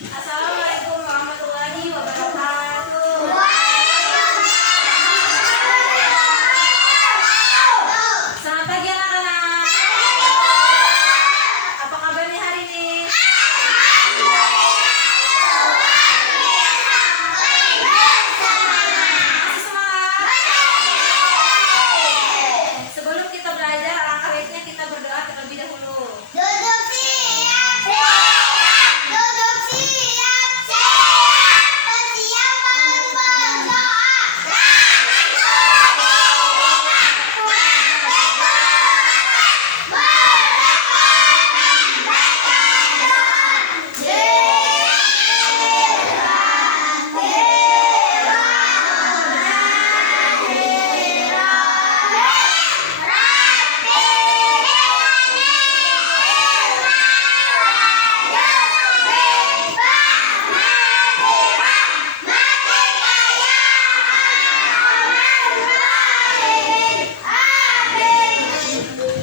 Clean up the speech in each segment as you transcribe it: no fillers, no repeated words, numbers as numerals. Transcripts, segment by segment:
Assalamualaikum warahmatullahi wabarakatuh. Selamat pagi anak-anak. Apa kabarnya hari ini? Masih semangat? Sebelum kita belajar, alangkah baiknya kita berdoa terlebih dahulu. Duduk siap, siap. Duduk siap, siap. Persiapan berdoa.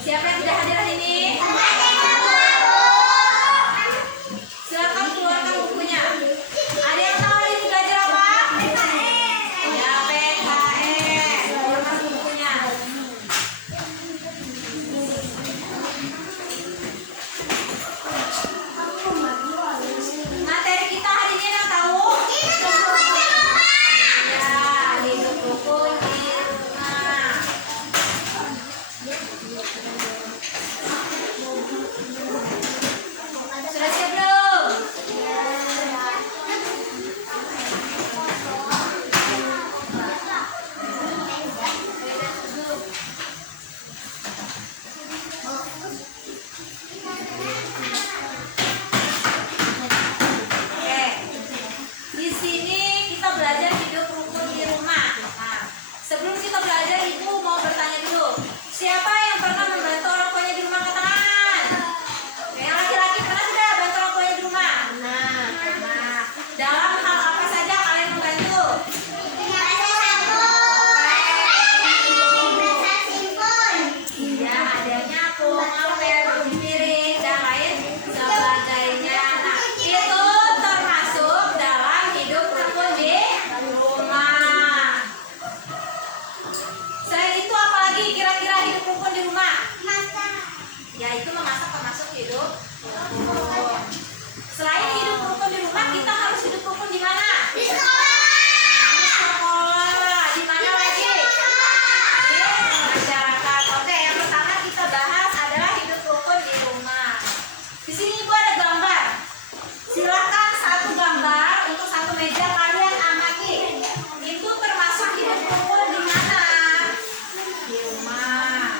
Siapa yang sudah hadir hari ini? Silakan keluarkan bukunya. Ada yang tahu hari ini belajar apa? Ya, PKS. Keluarkan bukunya. Materi kita hari ini yang tahu? Ya, hidup rukun di rumah. Sudah siap belum? Oke. Di sini kita belajar hidup rukun di rumah. Nah, sebelum kita belajar, Ibu mau bertanya dulu. Siapa yang pernah membantu orang tuanya di rumah? Angkat tangan. Yang laki-laki pernah tidak bantu orang tuanya di rumah? Nah, dalam hal apa saja kalian membantu? Ya, adanya ngepel, piring, dan lain sebagainya. Nah, itu termasuk dalam hidup rukun di rumah. Selain itu apalagi kira-kira hidup rukun di rumah? Ya, itu memasak termasuk hidup rukun. Selain hidup rukun di rumah, kita harus hidup rukun di mana? Di sekolah. Di mana lagi? Di masyarakat. Oke, yang pertama kita bahas adalah hidup rukun di rumah. Di sini Ibu ada gambar. Silakan satu gambar untuk satu meja kalian amati. Itu termasuk hidup rukun di mana? Di rumah.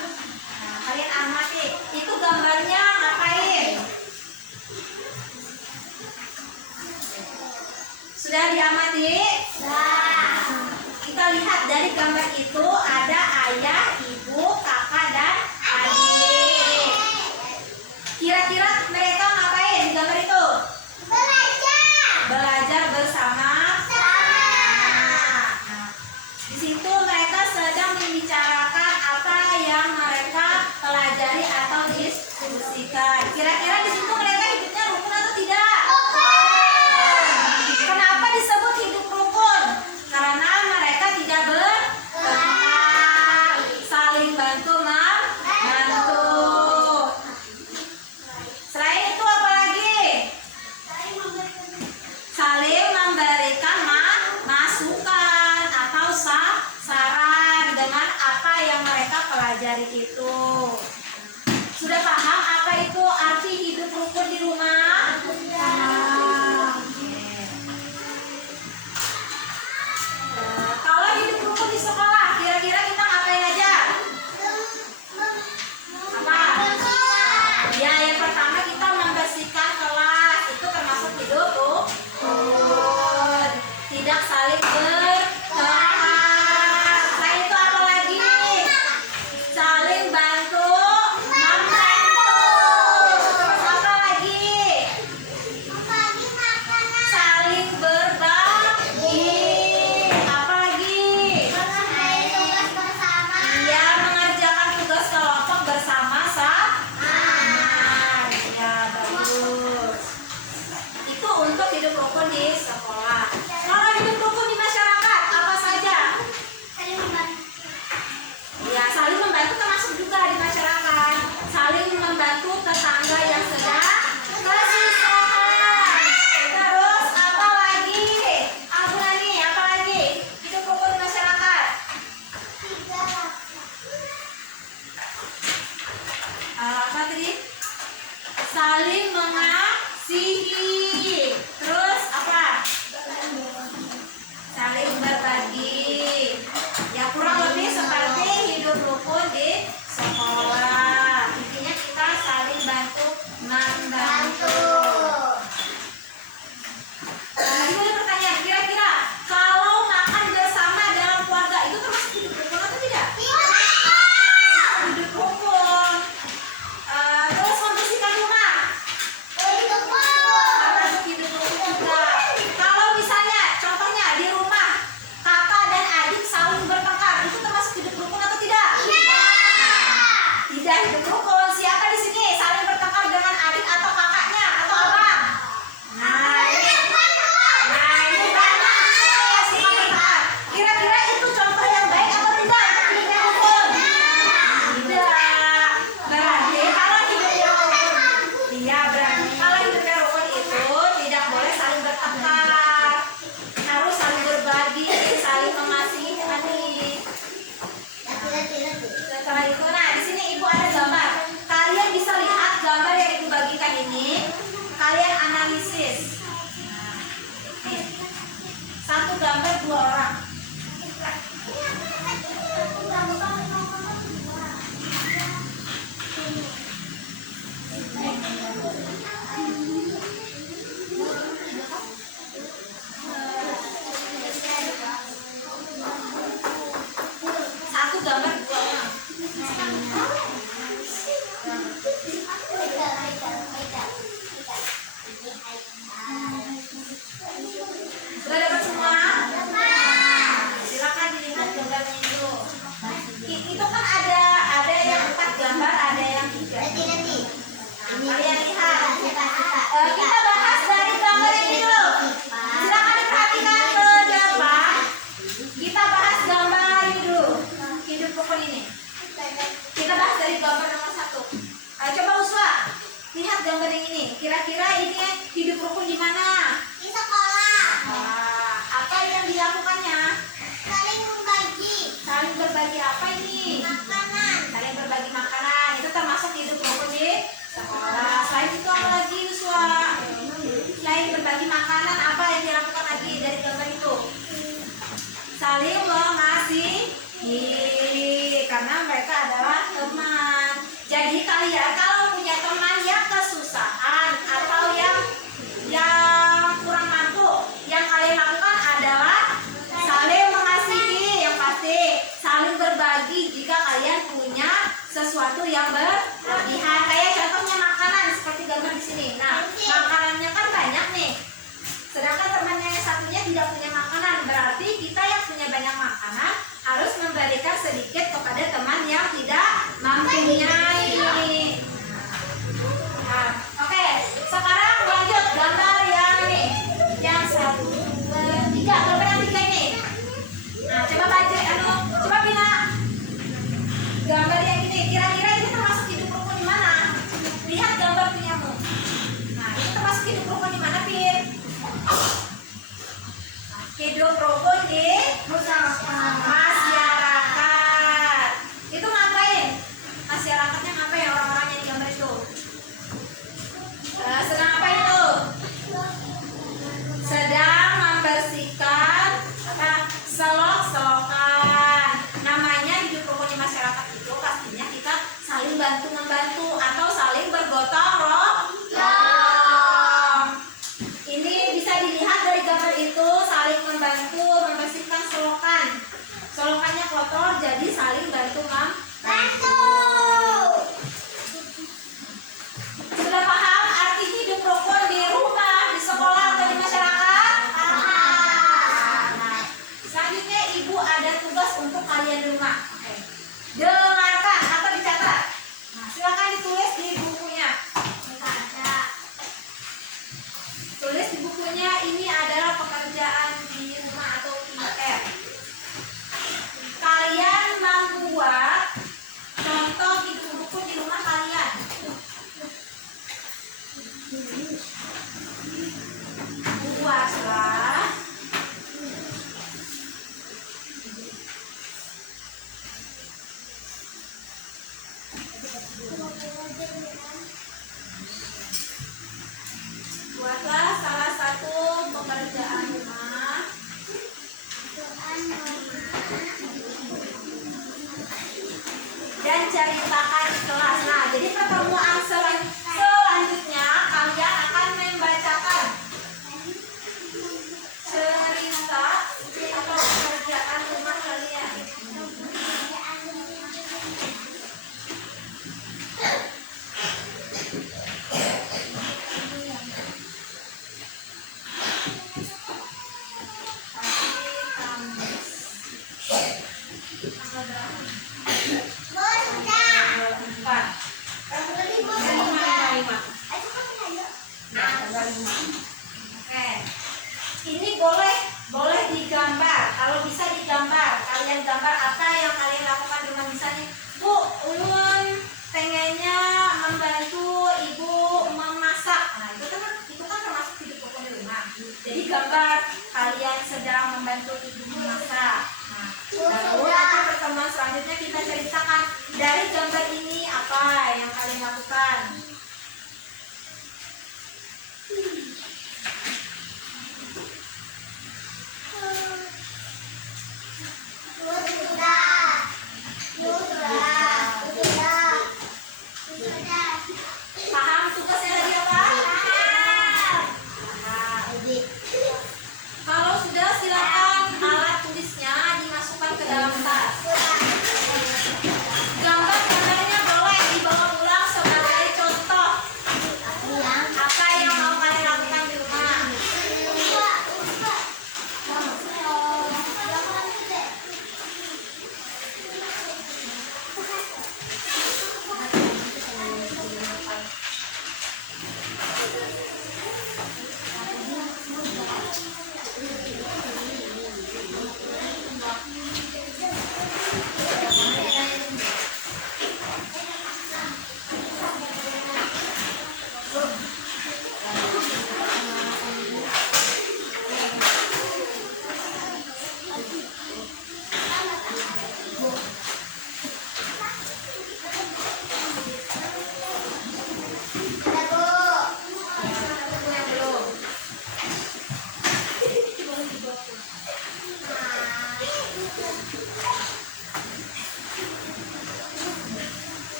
Nah, kalian amati. Itu gambarnya ngapain? Sudah diamati? Kita lihat dari gambar itu ada ayah, ibu, kakak, dan adik. Kira-kira mereka ngapain di gambar itu? Belajar bersama. Nah, di situ mereka sedang membicarakan apa yang mereka pelajari atau diskusikan. Kira-kira di situ mereka hidupnya rukun atau tidak? Kenapa disebut hidup rukun? Karena mereka tidak bertengkar, saling bantu membantu. Selain itu apa lagi? Saling memberikan masukan atau saran dengan apa yang mereka pelajari itu. Sudah paham apa itu arti hidup rukun di rumah? Kalau hidup rukun di sekolah, kira-kira kita ngapain aja? Apa? Ya, yang pertama kita membersihkan kelas. Itu termasuk hidup rukun. Tidak saling bertengkar. Selain itu apa lagi? Saling hidup rukun di sekolah. Kalau hidup rukun di masyarakat, apa saja? Ya, saling membantu termasuk juga di masyarakat. Saling membantu tetangga yang sedang kesusahan. Terus apa lagi? Aku nih, apa lagi? Hidup rukun di masyarakat. Apa tadi? Saling mengasihi. Terus apa? Saling berbagi. Ya kurang lebih seperti hidup rukun di sekolah. Intinya kita saling bantu membantu. Ini ada pertanyaan, kira-kira kalau makan bersama dalam keluarga itu termasuk hidup rukun atau tidak? Hidup rukun. Terus membersihkan rumah termasuk hidup rukun juga. Kalau misalnya contohnya di rumah kakak dan adik saling bertengkar, itu termasuk hidup rukun atau tidak? Tidak hidup rukun. Siapa di sini saling bertengkar dengan adik atau kakaknya atau abang? Nah, ini banyak yang suka bertengkar. Kira-kira itu contoh yang baik atau tidak untuk hidup yang rukun? Tidak. Berarti kalau hidup yang rukun, iya berarti kalau hidup yang rukun itu tidak boleh saling bertengkar, harus saling berbagi, saling mengasihi adik. Setelah itu, nah di sini ibu ada gambar. Kalian bisa lihat gambar yang ibu bagikan ini. Kalian analisis. Nah, nih. Satu gambar dua orang. Satu gambar dua orang. Sudah dapat semua? Silakan dilihat gambarnya dulu. Itu kan ada yang 4 gambar, ada yang 3. Kalian lihat. Kita bahas dari gambar ini dulu. Silakan diperhatikan ke depan. Kita bahas gambar ini dulu. Hidup rukun ini. Kita bahas dari gambar nomor 1. Coba Uswa, lihat gambar yang ini. Kira-kira ini hidup rukun di mana? Apa yang dilakukannya? Saling berbagi apa ini? Saling berbagi makanan. Itu termasuk hidup rukun di sekolah. Selain itu apa lagi Uswa? Selain berbagi makanan, apa yang dilakukan lagi dari gambar itu? Saling mengasihi, karena mereka adalah teman. Jadi kalian kalau punya teman yang kesusahan atau yang kurang mampu, yang kalian lakukan adalah saling mengasihi, yang pasti saling berbagi jika kalian punya sesuatu yang berlebihan. Kayak contohnya makanan seperti gambar di sini. Nah, makanannya kan banyak nih. Sedangkan temannya yang satunya tidak punya makanan, berarti kita yang punya banyak makanan harus memberikan sedikit kepada teman yang tidak mempunyai. Nah, oke, sekarang lanjut gambar yang ini, yang 1, 2, 3, gambar yang 3 ini. Nah, coba baca, coba Pina, gambar yang ini, kira-kira ini termasuk hidup rukun di mana? Lihat gambar punyamu. Nah, ini termasuk hidup rukun di mana, Pin? Hidup rukun di masyarakat. Itu ngapain? Masyarakatnya ngapain orang-orangnya di gambar itu? Sedang apa itu? Sedang membersihkan selok-selokan. Namanya hidup rukun di masyarakat itu pastinya kita saling bantu-membantu atau saling bergotong royong. Ini bisa dilihat dari gambar itu, saling membantu membersihkan selokan. Selokannya kotor, jadi saling bantu membantu. Sudah paham arti hidup rukun di rumah, di sekolah, atau di masyarakat? Nah, selanjutnya ibu ada tugas untuk kalian di rumah. Oke. Dengarkan atau dicatat. Nah, silakan ditulis di bukunya. Tulis di bukunya pertemuan selanjutnya kalian akan membacakan cerita atau kerjaan rumah kalian. Oke. Ini boleh digambar. Kalau bisa digambar, kalian gambar apa yang kalian lakukan dengan misalnya, Bu, Ulun pengennya membantu ibu memasak. Nah, itu kan termasuk hidup rukun di rumah. Jadi gambar kalian sedang membantu ibu memasak. Nah, lalu nanti pertemuan selanjutnya kita ceritakan dari gambar ini apa yang kalian lakukan.